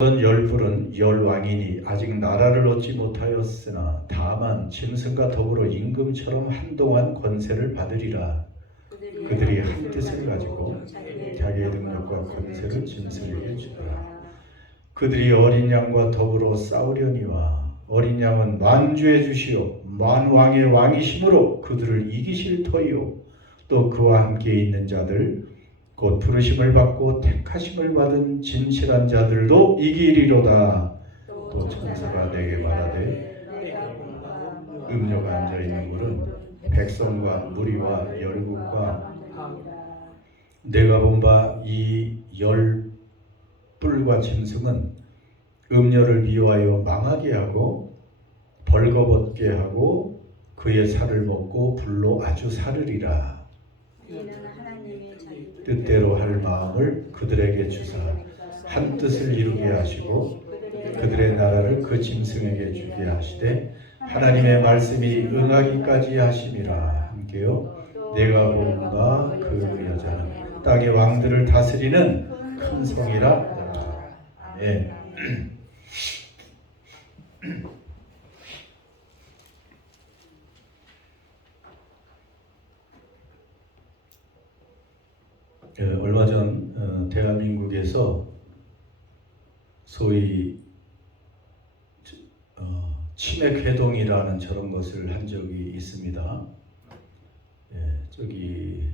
열불은 열왕이니 아직 나라를 얻지 못하였으나 다만 짐승과 더불어 임금처럼 한동안 권세를 받으리라. 그들이 한 뜻을 가지고 자기의 능력과 권세를 짐승에게 주더라. 그들이 어린 양과 더불어 싸우려니와 어린 양은 만주의 주시오 만왕의 왕이심으로 그들을 이기실 터이요 또 그와 함께 있는 자들 곧 부르심을 받고 택하심을 받은 진실한 자들도 이기리로다. 또 천사가 내게 말하되 음료가 앉아있는 물은 백성과 무리와 열국과 내가 본 바 이 열뿔과 짐승은 음료를 미워하여 망하게 하고 벌거벗게 하고 그의 살을 먹고 불로 아주 사르리라. 뜻대로 할 마음을 그들에게 주사 한 뜻을 이루게 하시고 그들의 나라를 그 짐승에게 주게 하시되 하나님의 말씀이 응하기까지 하심이라. 함께요. 내가 본 바 그 여자는 땅의 왕들을 다스리는 큰 성이라. 네. 얼마 전 대한민국에서 소위 치맥회동이라는 저런 것을 한 적이 있습니다. 저기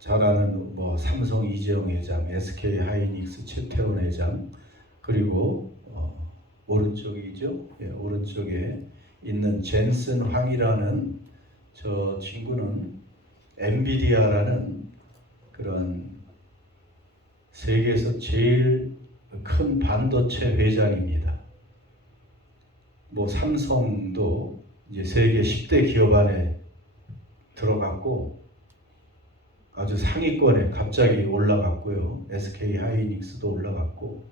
잘 아는 삼성 이재용 회장, SK 하이닉스 최태원 회장, 그리고 오른쪽이죠. 오른쪽에 있는 젠슨 황이라는 저 친구는 엔비디아라는 그런 세계에서 제일 큰 반도체 회장입니다. 삼성도 이제 세계 10대 기업 안에 들어갔고 아주 상위권에 갑자기 올라갔고요. SK 하이닉스도 올라갔고,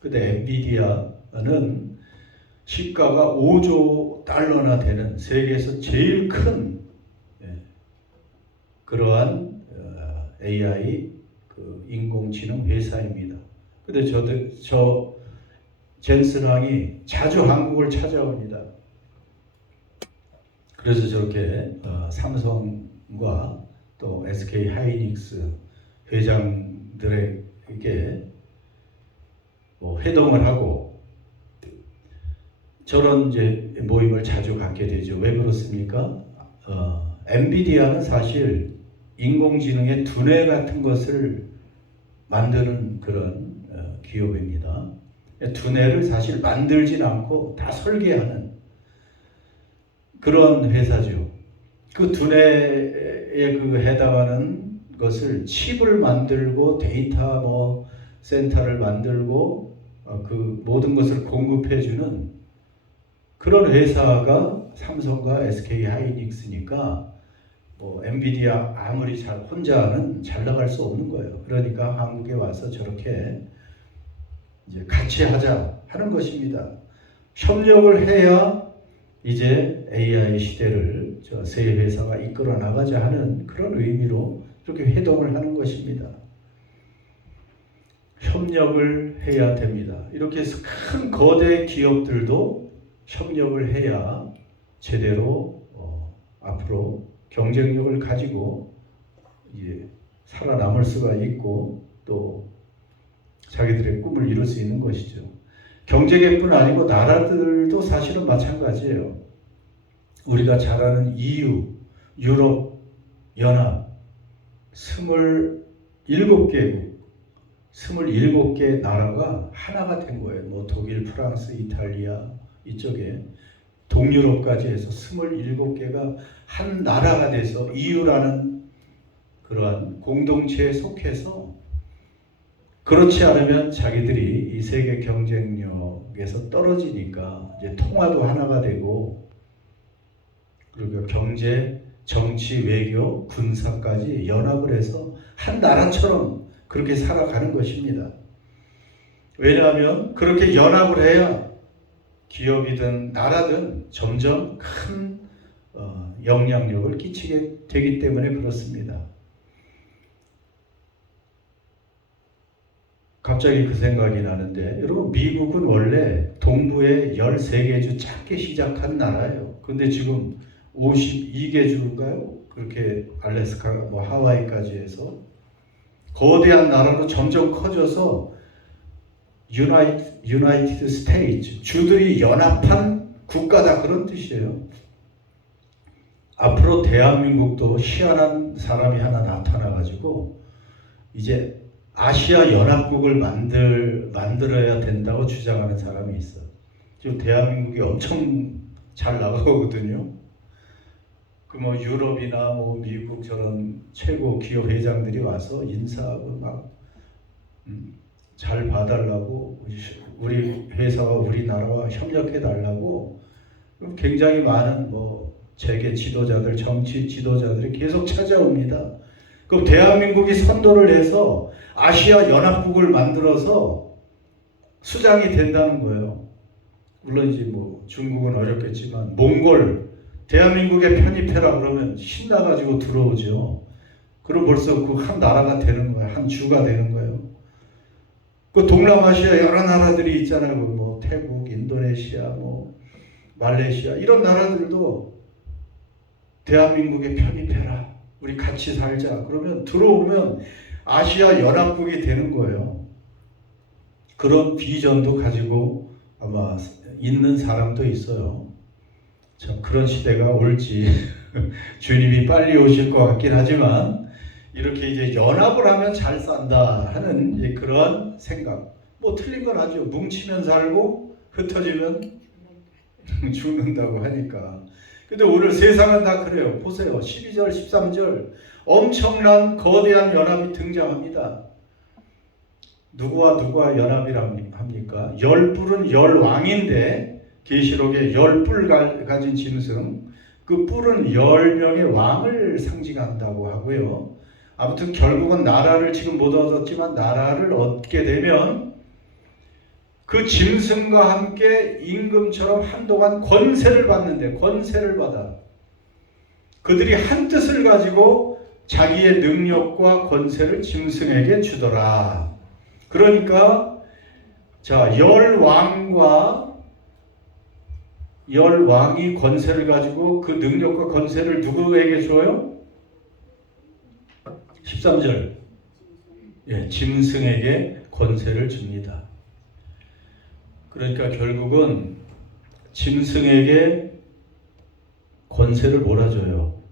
근데 엔비디아는 시가가 5조 달러나 되는 세계에서 제일 큰 그러한 AI 인공지능 회사입니다. 근데 저 젠슨 황이 자주 한국을 찾아옵니다. 그래서 저렇게 삼성과 또 SK 하이닉스 회장들에게 회동을 하고 저런 이제 모임을 자주 갖게 되죠. 왜 그렇습니까? 엔비디아는 사실 인공지능의 두뇌 같은 것을 만드는 그런 기업입니다. 두뇌를 사실 만들진 않고 다 설계하는 그런 회사죠. 그 두뇌에 해당하는 것을 칩을 만들고 데이터 센터를 만들고 그 모든 것을 공급해주는 그런 회사가 삼성과 SK 하이닉스니까 엔비디아 아무리 혼자는 잘 나갈 수 없는 거예요. 그러니까 한국에 와서 저렇게 이제 같이 하자 하는 것입니다. 협력을 해야 이제 AI 시대를 저 세 회사가 이끌어 나가자 하는 그런 의미로 이렇게 회동을 하는 것입니다. 협력을 해야 됩니다. 이렇게 해서 큰 거대 기업들도 협력을 해야 제대로 앞으로 경쟁력을 가지고 이제 살아남을 수가 있고 또 자기들의 꿈을 이룰 수 있는 것이죠. 경제계뿐 아니고 나라들도 사실은 마찬가지예요. 우리가 잘 아는 EU, 유럽 연합 27개국, 27개 나라가 하나가 된 거예요. 독일, 프랑스, 이탈리아 이쪽에 동유럽까지 해서 27개가 한 나라가 돼서 EU라는 그러한 공동체에 속해서 그렇지 않으면 자기들이 이 세계 경쟁력에서 떨어지니까 이제 통화도 하나가 되고 그리고 경제, 정치, 외교, 군사까지 연합을 해서 한 나라처럼 그렇게 살아가는 것입니다. 왜냐하면 그렇게 연합을 해야 기업이든 나라든 점점 큰 영향력을 끼치게 되기 때문에 그렇습니다. 갑자기 그 생각이 나는데, 여러분 미국은 원래 동부의 13개 주 작게 시작한 나라예요. 근데 지금 52개 주인가요? 그렇게 알래스카, 뭐 하와이까지 해서 거대한 나라로 점점 커져서 유나이티드 스테이츠, 주들이 연합한 국가다, 그런 뜻이에요. 앞으로 대한민국도 희한한 사람이 하나 나타나가지고 이제 아시아 연합국을 만들어야 된다고 주장하는 사람이 있어. 지금 대한민국이 엄청 잘 나가거든요. 그 뭐 유럽이나 뭐 미국 저런 최고 기업 회장들이 와서 인사하고 막 잘 봐달라고, 우리 회사와 우리나라와 협력해 달라고 굉장히 많은 뭐 세계 지도자들, 정치 지도자들이 계속 찾아옵니다. 그럼 대한민국이 선도를 해서 아시아 연합국을 만들어서 수장이 된다는 거예요. 물론 이제 뭐 중국은 어렵겠지만 몽골 대한민국에 편입해라 그러면 신나가지고 들어오죠. 그럼 벌써 그 한 나라가 되는 거예요. 한 주가 되는 거예요. 그 동남아시아 여러 나라들이 있잖아요. 뭐 태국, 인도네시아, 뭐 말레이시아 이런 나라들도 대한민국에 편입해라. 우리 같이 살자. 그러면 들어오면 아시아 연합국이 되는 거예요. 그런 비전도 가지고 아마 있는 사람도 있어요. 참 그런 시대가 올지 주님이 빨리 오실 것 같긴 하지만 이렇게 이제 연합을 하면 잘 산다 하는 이제 그런 생각. 뭐 틀린 건 아니죠. 뭉치면 살고 흩어지면 죽는다고 하니까. 근데 오늘 세상은 다 그래요. 보세요. 12절, 13절 엄청난 거대한 연합이 등장합니다. 누구와 누구와 연합이랍니까? 열뿔은 열왕인데 계시록에 열뿔 가진 짐승, 그 뿔은 10명의 왕을 상징한다고 하고요. 아무튼 결국은 나라를 지금 못 얻었지만 나라를 얻게 되면 그 짐승과 함께 임금처럼 한동안 권세를 받는데, 권세를 받아 그들이 한 뜻을 가지고 자기의 능력과 권세를 짐승에게 주더라. 그러니까 자, 열왕이 권세를 가지고 그 능력과 권세를 누구에게 줘요? 13절. 예, 짐승에게 권세를 줍니다. 그러니까 결국은 짐승에게 권세를 몰아줘요.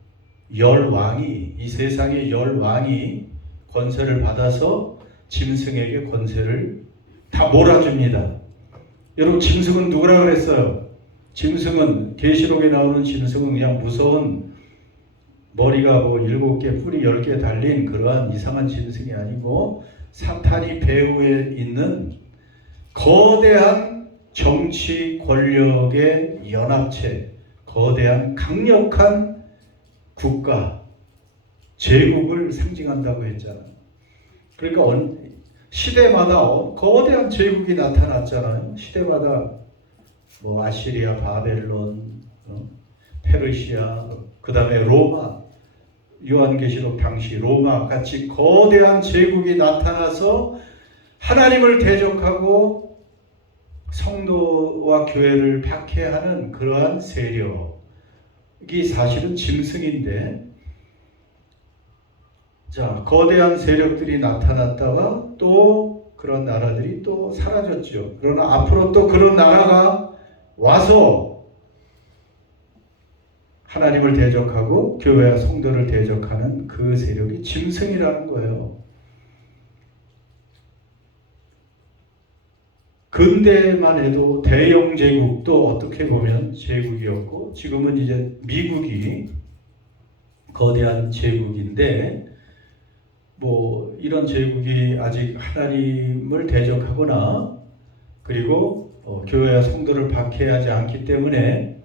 열왕이, 이 세상의 열왕이 권세를 받아서 짐승에게 권세를 다 몰아줍니다. 여러분 짐승은 누구라 그랬어요? 짐승은, 계시록에 나오는 짐승은 그냥 무서운 머리가 뭐 7개, 뿔이 10개 달린 그러한 이상한 짐승이 아니고 사탄이 배후에 있는 거대한 정치 권력의 연합체, 거대한 강력한 국가, 제국을 상징한다고 했잖아요. 그러니까 시대마다 거대한 제국이 나타났잖아요. 시대마다 뭐 아시리아, 바벨론, 페르시아, 그 다음에 로마, 요한계시록 당시 로마 같이 거대한 제국이 나타나서 하나님을 대적하고 성도와 교회를 박해하는 그러한 세력이 사실은 짐승인데, 자, 거대한 세력들이 나타났다가 또 그런 나라들이 또 사라졌죠. 그러나 앞으로 또 그런 나라가 와서 하나님을 대적하고 교회와 성도를 대적하는 그 세력이 짐승이라는 거예요. 근대만 해도 대영 제국도 어떻게 보면 제국이었고, 지금은 이제 미국이 거대한 제국인데, 뭐 이런 제국이 아직 하나님을 대적하거나 그리고 교회와 성도를 박해하지 않기 때문에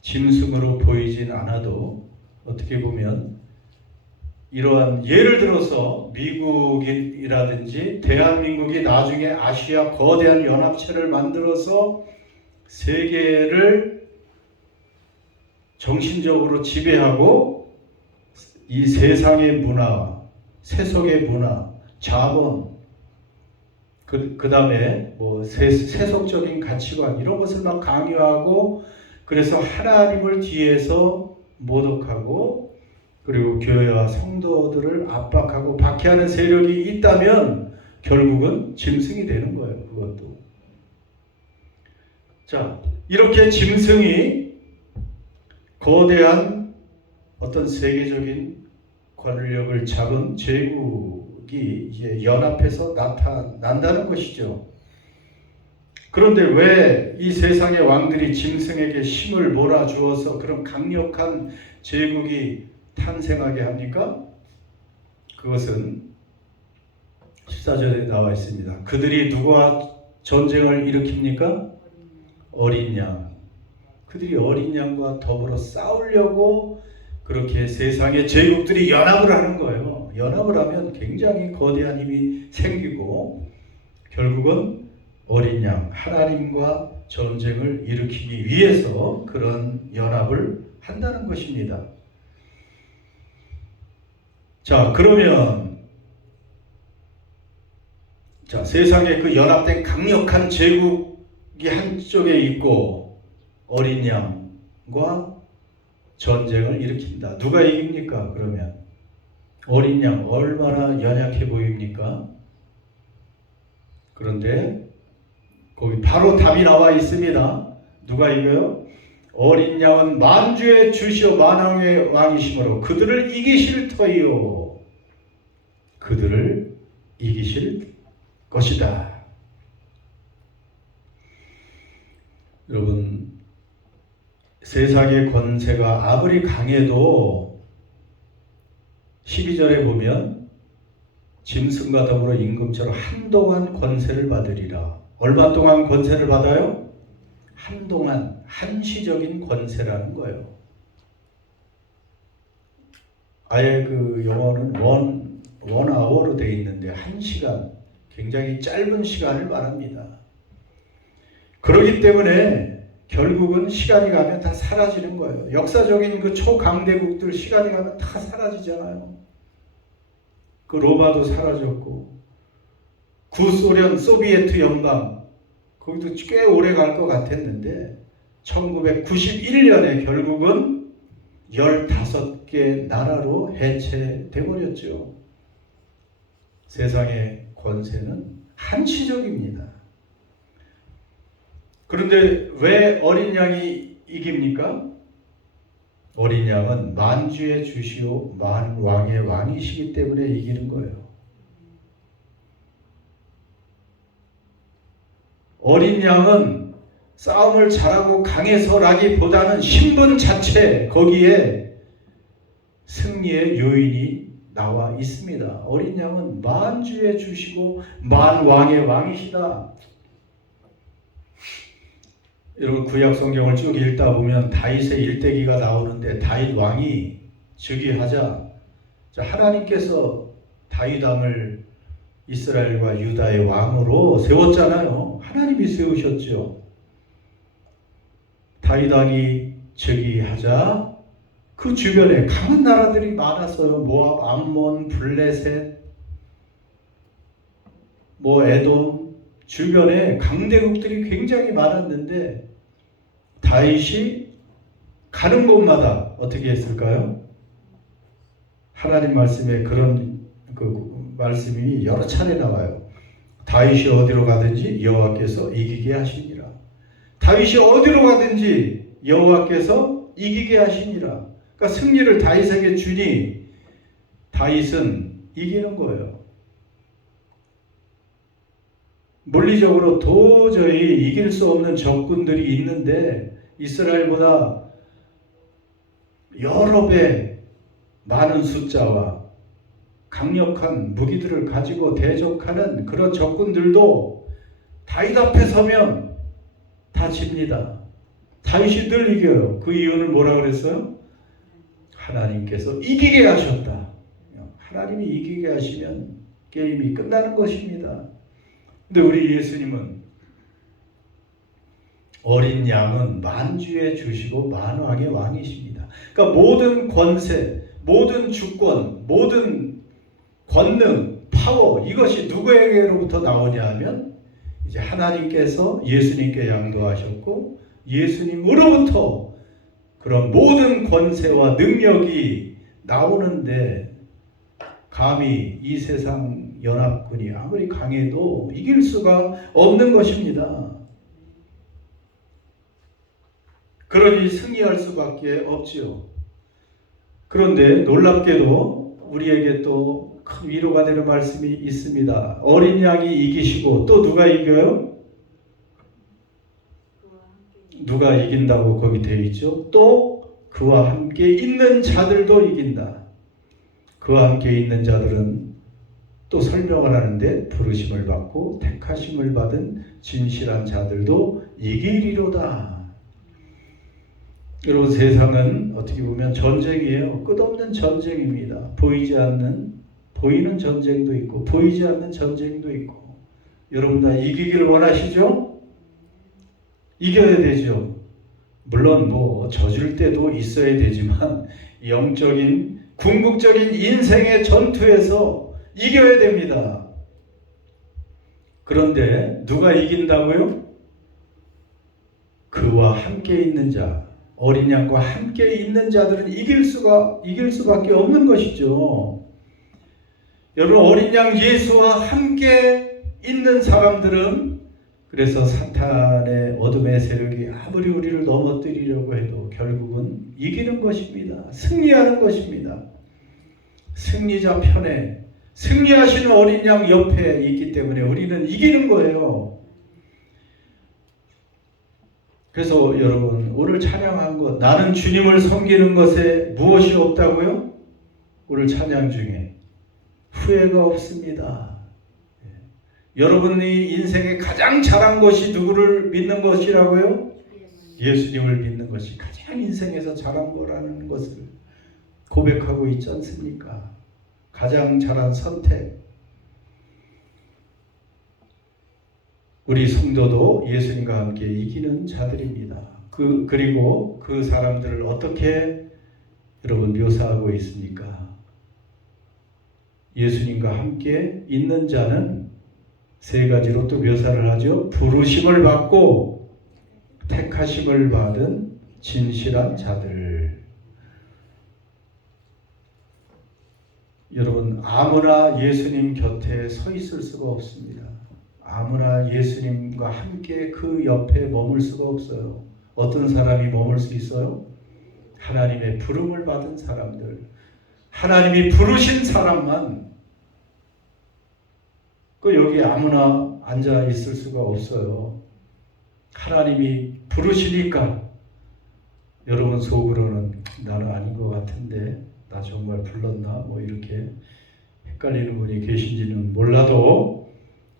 짐승으로 보이진 않아도, 어떻게 보면 이러한, 예를 들어서 미국이라든지 대한민국이 나중에 아시아 거대한 연합체를 만들어서 세계를 정신적으로 지배하고 이 세상의 문화, 세속의 문화, 자본, 그 다음에 뭐 세속적인 가치관 이런 것을 막 강요하고, 그래서 하나님을 뒤에서 모독하고, 그리고 교회와 성도들을 압박하고 박해하는 세력이 있다면 결국은 짐승이 되는 거예요. 그것도. 자, 이렇게 짐승이 거대한 어떤 세계적인 권력을 잡은 제국이 이제 연합해서 나타난다는 것이죠. 그런데 왜 이 세상의 왕들이 짐승에게 힘을 몰아주어서 그런 강력한 제국이 탄생하게 합니까? 그것은 14절에 나와 있습니다. 그들이 누구와 전쟁을 일으킵니까? 어린 양. 그들이 어린 양과 더불어 싸우려고 그렇게 세상의 제국들이 연합을 하는 거예요. 연합을 하면 굉장히 거대한 힘이 생기고 결국은 어린 양, 하나님과 전쟁을 일으키기 위해서 그런 연합을 한다는 것입니다. 자, 그러면 세상에 그 연합된 강력한 제국이 한쪽에 있고 어린 양과 전쟁을 일으킨다. 누가 이깁니까? 그러면 어린 양 얼마나 연약해 보입니까? 그런데 거기 바로 답이 나와 있습니다. 누가 이겨요? 어린 양은 만주의 주시오 만왕의 왕이시므로 그들을 이기실 터이요. 그들을 이기실 것이다. 여러분, 세상의 권세가 아무리 강해도 12절에 보면 짐승과 더불어 임금처럼 한동안 권세를 받으리라. 얼마 동안 권세를 받아요? 한동안, 한시적인 권세라는 거예요. 아예 그 영어는 원 아워로 되어 있는데 1시간, 굉장히 짧은 시간을 말합니다. 그렇기 때문에 결국은 시간이 가면 다 사라지는 거예요. 역사적인 그 초강대국들 시간이 가면 다 사라지잖아요. 그 로마도 사라졌고, 구소련 소비에트 연방, 거기도 꽤 오래 갈 것 같았는데 1991년에 결국은 15개 나라로 해체돼 버렸죠. 세상의 권세는 한시적입니다. 그런데 왜 어린 양이 이깁니까? 어린 양은 만주의 주시오 만왕의 왕이시기 때문에 이기는 거예요. 어린 양은 싸움을 잘하고 강해서라기보다는 신분 자체, 거기에 승리의 요인이 나와 있습니다. 어린 양은 만주의 주시고 만왕의 왕이시다. 여러분, 구약 성경을 쭉 읽다 보면 다윗의 일대기가 나오는데 다윗 왕이 즉위하자 하나님께서 다윗 왕을 이스라엘과 유다의 왕으로 세웠잖아요. 하나님이 세우셨죠. 다윗 왕이 즉위하자 그 주변에 강한 나라들이 많았어요. 모압, 암몬, 블레셋, 에돔, 주변에 강대국들이 굉장히 많았는데 다윗이 가는 곳마다 어떻게 했을까요? 하나님 말씀에 그런 말씀이 여러 차례 나와요. 다윗이 어디로 가든지 여호와께서 이기게 하시니라. 다윗이 어디로 가든지 여호와께서 이기게 하시니라. 그러니까 승리를 다윗에게 주니 다윗은 이기는 거예요. 물리적으로 도저히 이길 수 없는 적군들이 있는데 이스라엘보다 여러 배 많은 숫자와 강력한 무기들을 가지고 대적하는 그런 적군들도 다윗 앞에 서면 다 집니다. 다윗이 늘 이겨요. 그 이유는 뭐라 그랬어요? 하나님께서 이기게 하셨다. 하나님이 이기게 하시면 게임이 끝나는 것입니다. 근데 우리 예수님은 어린 양은 만주의 주시고 만왕의 왕이십니다. 그러니까 모든 권세, 모든 주권, 모든 권능, 파워, 이것이 누구에게로부터 나오냐 하면 이제 하나님께서 예수님께 양도하셨고 예수님으로부터 그런 모든 권세와 능력이 나오는데 감히 이 세상 연합군이 아무리 강해도 이길 수가 없는 것입니다. 그러니 승리할 수밖에 없지요. 그런데 놀랍게도 우리에게 또 큰 위로가 되는 말씀이 있습니다. 어린 양이 이기시고 또 누가 이겨요? 누가 이긴다고 거기 되어 있죠? 또 그와 함께 있는 자들도 이긴다. 그와 함께 있는 자들은 또 설명을 하는데 부르심을 받고 택하심을 받은 진실한 자들도 이기리로다. 여러분, 세상은 어떻게 보면 전쟁이에요. 끝없는 전쟁입니다. 보이는 전쟁도 있고 보이지 않는 전쟁도 있고. 여러분 다 이기기를 원하시죠? 이겨야 되죠. 물론 져줄 때도 있어야 되지만 영적인 궁극적인 인생의 전투에서 이겨야 됩니다. 그런데 누가 이긴다고요? 그와 함께 있는 자, 어린 양과 함께 있는 자들은 이길 수밖에 없는 것이죠. 여러분, 어린 양 예수와 함께 있는 사람들은 그래서 사탄의 어둠의 세력이 아무리 우리를 넘어뜨리려고 해도 결국은 이기는 것입니다. 승리하는 것입니다. 승리자 편에 승리하시는 어린 양 옆에 있기 때문에 우리는 이기는 거예요. 그래서 여러분, 오늘 찬양한 것, 나는 주님을 섬기는 것에 무엇이 없다고요? 오늘 찬양 중에 후회가 없습니다. 여러분이 인생에 가장 잘한 것이 누구를 믿는 것이라고요? 예수님을 믿는 것이 가장 인생에서 잘한 거라는 것을 고백하고 있지 않습니까? 가장 잘한 선택. 우리 성도도 예수님과 함께 이기는 자들입니다. 그리고 그 사람들을 어떻게 여러분 묘사하고 있습니까? 예수님과 함께 있는 자는 세 가지로 또 묘사를 하죠. 부르심을 받고 택하심을 받은 진실한 자들. 여러분, 아무나 예수님 곁에 서 있을 수가 없습니다. 아무나 예수님과 함께 그 옆에 머물 수가 없어요. 어떤 사람이 머물 수 있어요? 하나님의 부름을 받은 사람들, 하나님이 부르신 사람만. 여기 아무나 앉아 있을 수가 없어요. 하나님이 부르시니까 여러분 속으로는 나는 아닌 것 같은데 나 정말 불렀나? 이렇게 헷갈리는 분이 계신지는 몰라도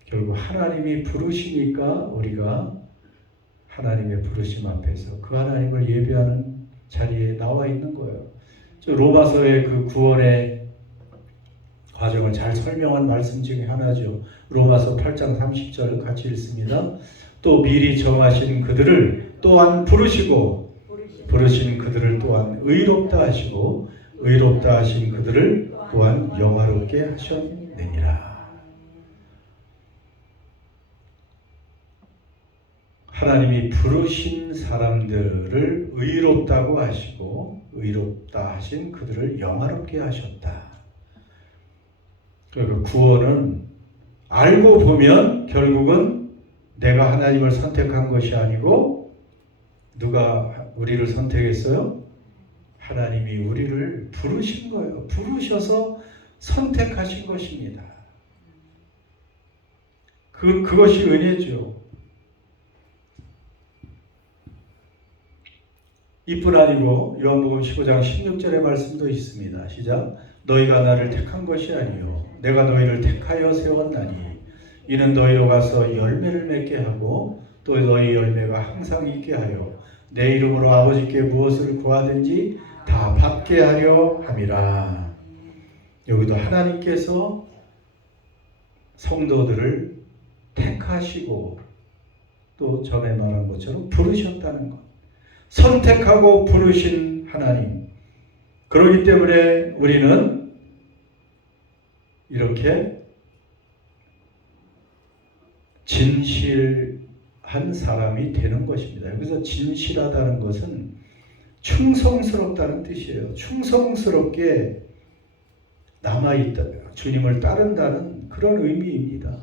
결국 하나님이 부르시니까 우리가 하나님의 부르심 앞에서 그 하나님을 예배하는 자리에 나와 있는 거예요. 로마서의 그 구원의 과정을 잘 설명한 말씀 중에 하나죠. 로마서 8장 30절 같이 읽습니다. 또 미리 정하신 그들을 또한 부르시고 부르신 그들을 또한 의롭다 하시고 의롭다 하신 그들을 또한 영화롭게 하셨느니라. 하나님이 부르신 사람들을 의롭다고 하시고 의롭다 하신 그들을 영화롭게 하셨다. 그러니까 구원은 알고 보면 결국은 내가 하나님을 선택한 것이 아니고 누가 우리를 선택했어요? 하나님이 우리를 부르신 거예요. 부르셔서 선택하신 것입니다. 그것이 은혜죠. 이뿐 아니고 요한복음 15장 16절의 말씀도 있습니다. 시작. 너희가 나를 택한 것이 아니요 내가 너희를 택하여 세웠나니 이는 너희로 가서 열매를 맺게 하고 또 너희 열매가 항상 있게 하여 내 이름으로 아버지께 무엇을 구하든지 다 받게 하려 함이라. 여기도 하나님께서 성도들을 택하시고 또 전에 말한 것처럼 부르셨다는 것. 선택하고 부르신 하나님. 그렇기 때문에 우리는 이렇게 진실한 사람이 되는 것입니다. 여기서 진실하다는 것은 충성스럽다는 뜻이에요. 충성스럽게 남아있다, 주님을 따른다는 그런 의미입니다.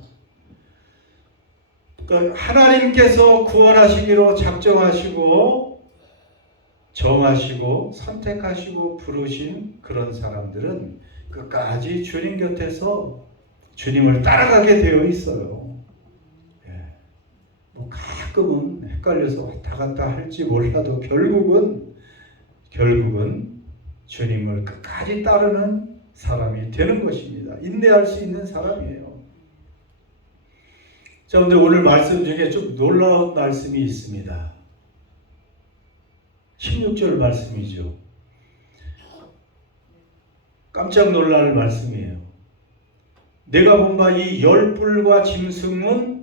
그러니까 하나님께서 구원하시기로 작정하시고 정하시고 선택하시고 부르신 그런 사람들은 끝까지 주님 곁에서 주님을 따라가게 되어 있어요. 뭐 가끔은 헷갈려서 왔다 갔다 할지 몰라도 결국은 주님을 끝까지 따르는 사람이 되는 것입니다. 인내할 수 있는 사람이에요. 자, 근데 오늘 말씀 중에 좀 놀라운 말씀이 있습니다. 16절 말씀이죠. 깜짝 놀랄 말씀이에요. 내가 본 바 이 열불과 짐승은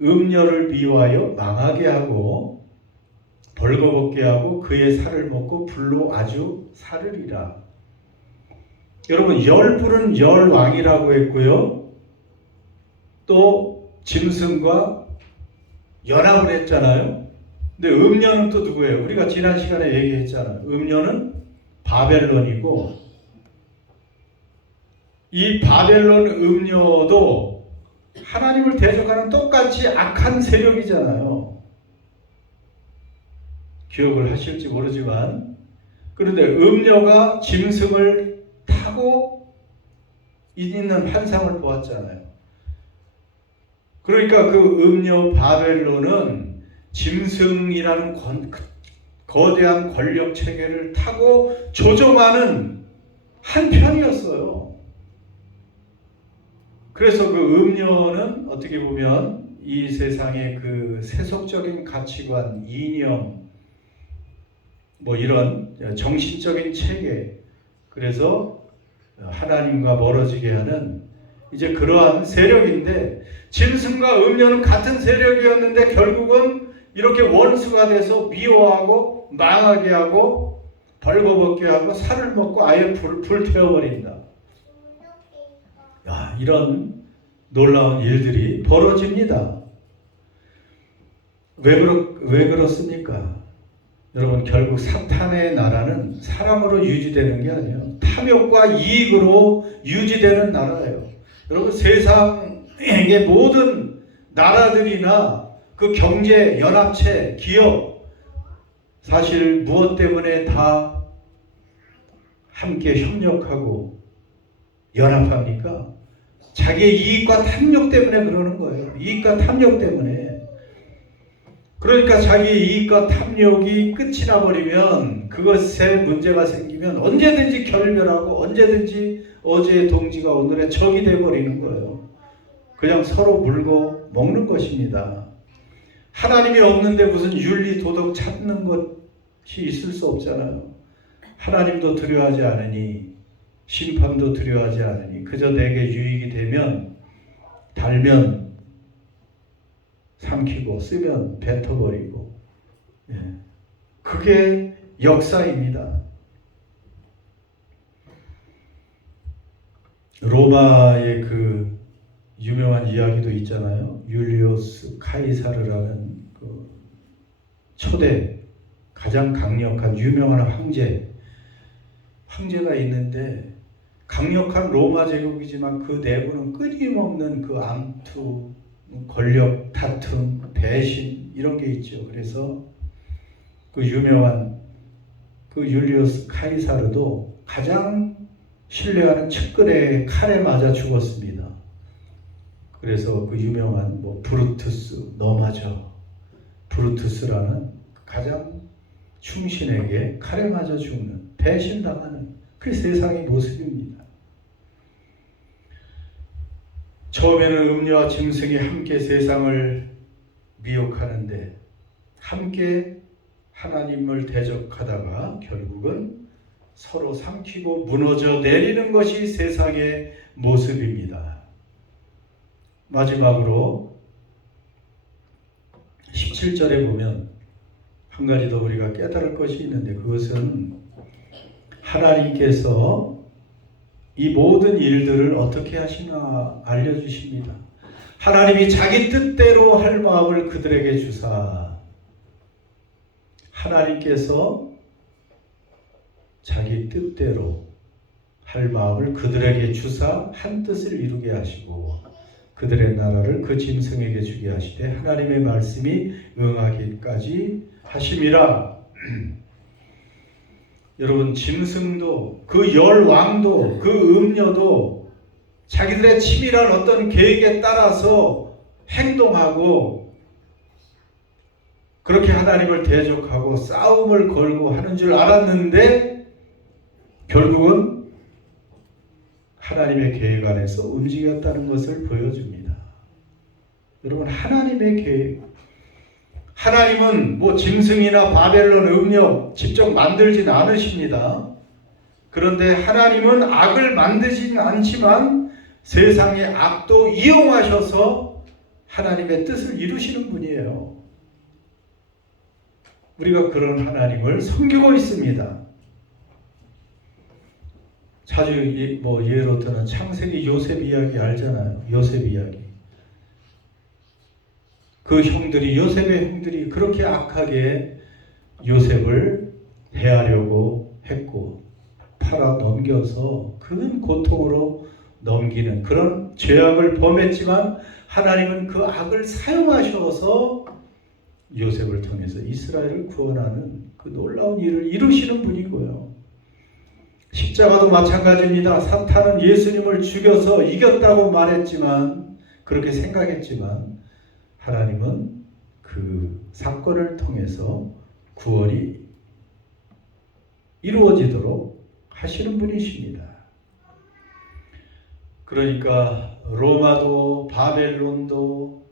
음녀를 미워하여 망하게 하고 벌거벗게 하고 그의 살을 먹고 불로 아주 사르리라. 여러분, 열불은 열왕이라고 했고요. 또 짐승과 연합을 했잖아요. 근데 음녀는 또 누구예요? 우리가 지난 시간에 얘기했잖아요. 음녀는 바벨론이고, 이 바벨론 음녀도 하나님을 대적하는 똑같이 악한 세력이잖아요. 기억을 하실지 모르지만, 그런데 음녀가 짐승을 타고 있는 환상을 보았잖아요. 그러니까 그 음녀 바벨론은 짐승이라는 거대한 권력 체계를 타고 조종하는 한 편이었어요. 그래서 그 음녀는 어떻게 보면 이 세상의 그 세속적인 가치관, 이념, 뭐 이런 정신적인 체계, 그래서 하나님과 멀어지게 하는 이제 그러한 세력인데, 짐승과 음녀는 같은 세력이었는데 결국은 이렇게 원수가 돼서 미워하고 망하게 하고 벌거벗게 하고 살을 먹고 아예 불태워버린다. 야, 이런 놀라운 일들이 벌어집니다. 왜 그렇습니까? 여러분, 결국 사탄의 나라는 사랑으로 유지되는 게 아니에요. 탐욕과 이익으로 유지되는 나라예요. 여러분, 세상의 모든 나라들이나 그 경제 연합체, 기업, 사실 무엇 때문에 다 함께 협력하고 연합합니까? 자기의 이익과 탐욕 때문에 그러는 거예요. 이익과 탐욕 때문에. 그러니까 자기의 이익과 탐욕이 끝이 나버리면, 그것에 문제가 생기면 언제든지 결별하고 언제든지 어제의 동지가 오늘의 적이 되어버리는 거예요. 그냥 서로 물고 먹는 것입니다. 하나님이 없는데 무슨 윤리 도덕 찾는 것이 있을 수 없잖아요. 하나님도 두려워하지 않으니 심판도 두려워하지 않으니 그저 내게 유익이 되면 달면 삼키고 쓰면 뱉어버리고, 그게 역사입니다. 로마의 그 유명한 이야기도 있잖아요. 율리우스 카이사르라는 그 초대 가장 강력한 유명한 황제가 있는데, 강력한 로마 제국이지만 그 내부는 끊임없는 그 암투, 권력 다툼, 배신, 이런 게 있죠. 그래서 그 유명한 그 율리우스 카이사르도 가장 신뢰하는 측근의 칼에 맞아 죽었습니다. 그래서 그 유명한 뭐 브루투스, 너 맞아, 브루투스라는 가장 충신에게 칼에 맞아 죽는, 배신당하는 그 세상의 모습입니다. 처음에는 음녀와 짐승이 함께 세상을 미혹하는데, 함께 하나님을 대적하다가 결국은 서로 삼키고 무너져 내리는 것이 세상의 모습입니다. 마지막으로 17절에 보면 한 가지 더 우리가 깨달을 것이 있는데, 그것은 하나님께서 이 모든 일들을 어떻게 하시나 알려주십니다. 하나님이 자기 뜻대로 할 마음을 그들에게 주사 하나님께서 자기 뜻대로 할 마음을 그들에게 주사 한 뜻을 이루게 하시고 그들의 나라를 그 짐승에게 주게 하시되 하나님의 말씀이 응하기까지 하심이라. 여러분, 짐승도 그 열왕도 그 음녀도 자기들의 치밀한 어떤 계획에 따라서 행동하고 그렇게 하나님을 대적하고 싸움을 걸고 하는 줄 알았는데 결국은 하나님의 계획 안에서 움직였다는 것을 보여줍니다. 여러분, 하나님의 계획, 하나님은 뭐 짐승이나 바벨론 음력 직접 만들진 않으십니다. 그런데 하나님은 악을 만드진 않지만 세상의 악도 이용하셔서 하나님의 뜻을 이루시는 분이에요. 우리가 그런 하나님을 섬기고 있습니다. 자주 예로 드는 창세기 요셉 이야기 알잖아요. 요셉 이야기. 그 요셉의 형들이 그렇게 악하게 요셉을 해하려고 했고 팔아 넘겨서 큰 고통으로 넘기는 그런 죄악을 범했지만 하나님은 그 악을 사용하셔서 요셉을 통해서 이스라엘을 구원하는 그 놀라운 일을 이루시는 분이고요. 십자가도 마찬가지입니다. 사탄은 예수님을 죽여서 이겼다고 말했지만 그렇게 생각했지만 하나님은 그 사건을 통해서 구원이 이루어지도록 하시는 분이십니다. 그러니까 로마도 바벨론도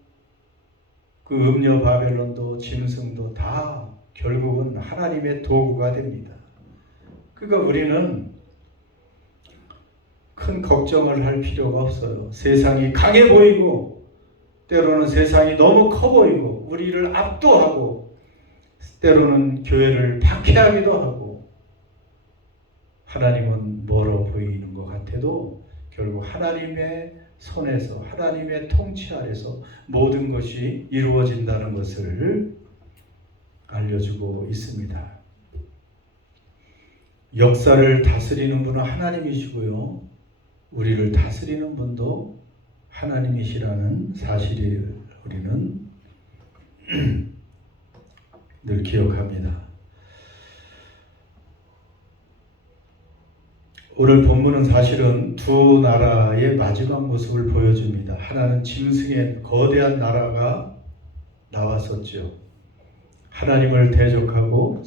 그 음녀 바벨론도 짐승도 다 결국은 하나님의 도구가 됩니다. 그러니까 우리는 큰 걱정을 할 필요가 없어요. 세상이 강해 보이고 때로는 세상이 너무 커 보이고 우리를 압도하고 때로는 교회를 박해하기도 하고 하나님은 멀어 보이는 것 같아도 결국 하나님의 손에서 하나님의 통치 아래서 모든 것이 이루어진다는 것을 알려주고 있습니다. 역사를 다스리는 분은 하나님이시고요. 우리를 다스리는 분도 하나님이시라는 사실을 우리는 늘 기억합니다. 오늘 본문은 사실은 두 나라의 마지막 모습을 보여줍니다. 하나는 짐승의 거대한 나라가 나왔었죠. 하나님을 대적하고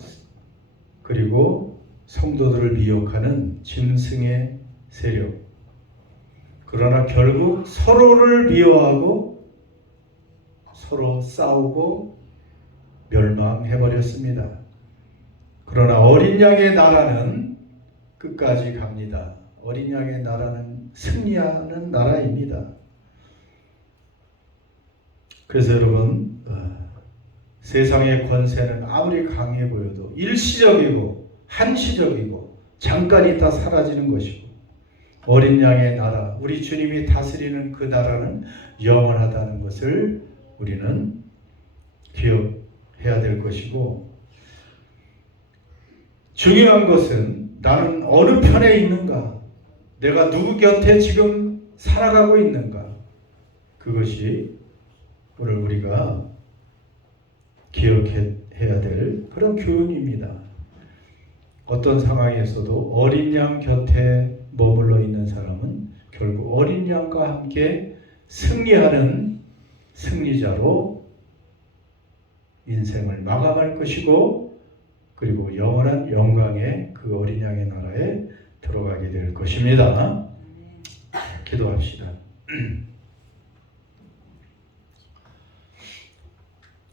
그리고 성도들을 미혹하는 짐승의 세력. 그러나 결국 서로를 미워하고 서로 싸우고 멸망해버렸습니다. 그러나 어린 양의 나라는 끝까지 갑니다. 어린 양의 나라는 승리하는 나라입니다. 그래서 여러분, 세상의 권세는 아무리 강해 보여도 일시적이고 한시적이고 잠깐 있다 사라지는 것이고 어린 양의 나라, 우리 주님이 다스리는 그 나라는 영원하다는 것을 우리는 기억해야 될 것이고 중요한 것은 나는 어느 편에 있는가? 내가 누구 곁에 지금 살아가고 있는가? 그것이 오늘 우리가 기억해야 될 그런 교훈입니다. 어떤 상황에서도 어린 양 곁에 머물러 있는 사람은 결국 어린 양과 함께 승리하는 승리자로 인생을 마감할 것이고 그리고 영원한 영광의 그 어린 양의 나라에 들어가게 될 것입니다. 기도합시다.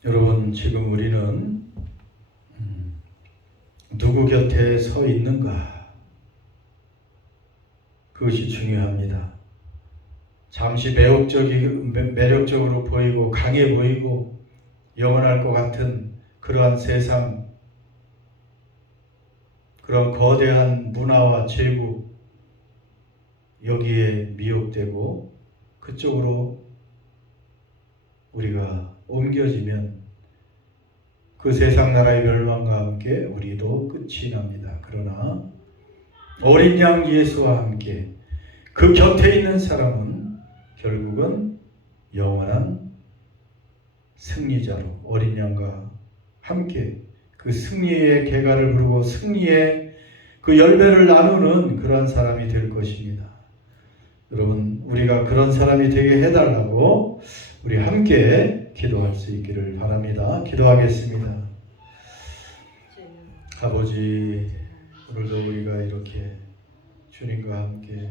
여러분, 지금 우리는 누구 곁에 서 있는가? 그것이 중요합니다. 잠시 매력적으로 보이고 강해 보이고 영원할 것 같은 그러한 세상, 그런 거대한 문화와 제국, 여기에 미혹되고 그쪽으로 우리가 옮겨지면 그 세상 나라의 멸망과 함께 우리도 끝이 납니다. 그러나 어린 양 예수와 함께 그 곁에 있는 사람은 결국은 영원한 승리자로 어린 양과 함께 그 승리의 개가를 부르고 승리의 그 열매를 나누는 그러한 사람이 될 것입니다. 여러분, 우리가 그런 사람이 되게 해달라고 우리 함께 기도할 수 있기를 바랍니다. 기도하겠습니다. 아버지, 오늘도 우리가 이렇게 주님과 함께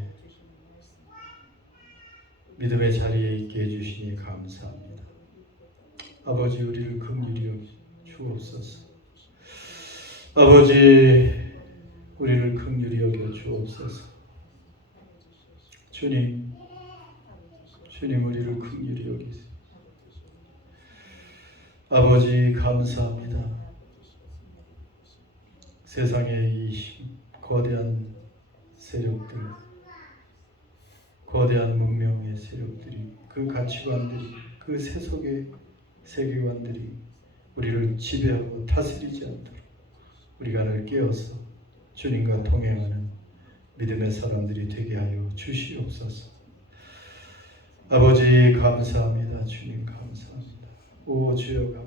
믿음의 자리에 있게 해주시니 감사합니다. 아버지, 우리를 긍휼히 여겨 주옵소서. 아버지, 우리를 긍휼히 여겨 주옵소서. 주님, 우리를 긍휼히 여기세요. 아버지, 감사합니다. 세상의 이 거대한 세력들, 거대한 문명의 세력들이, 그 가치관들이, 그 세속의 세계관들이 우리를 지배하고 다스리지 않도록 우리가 늘 깨어서 주님과 동행하는 믿음의 사람들이 되게 하여 주시옵소서. 아버지 감사합니다. 주님 감사합니다. 오 주여 감사합니다.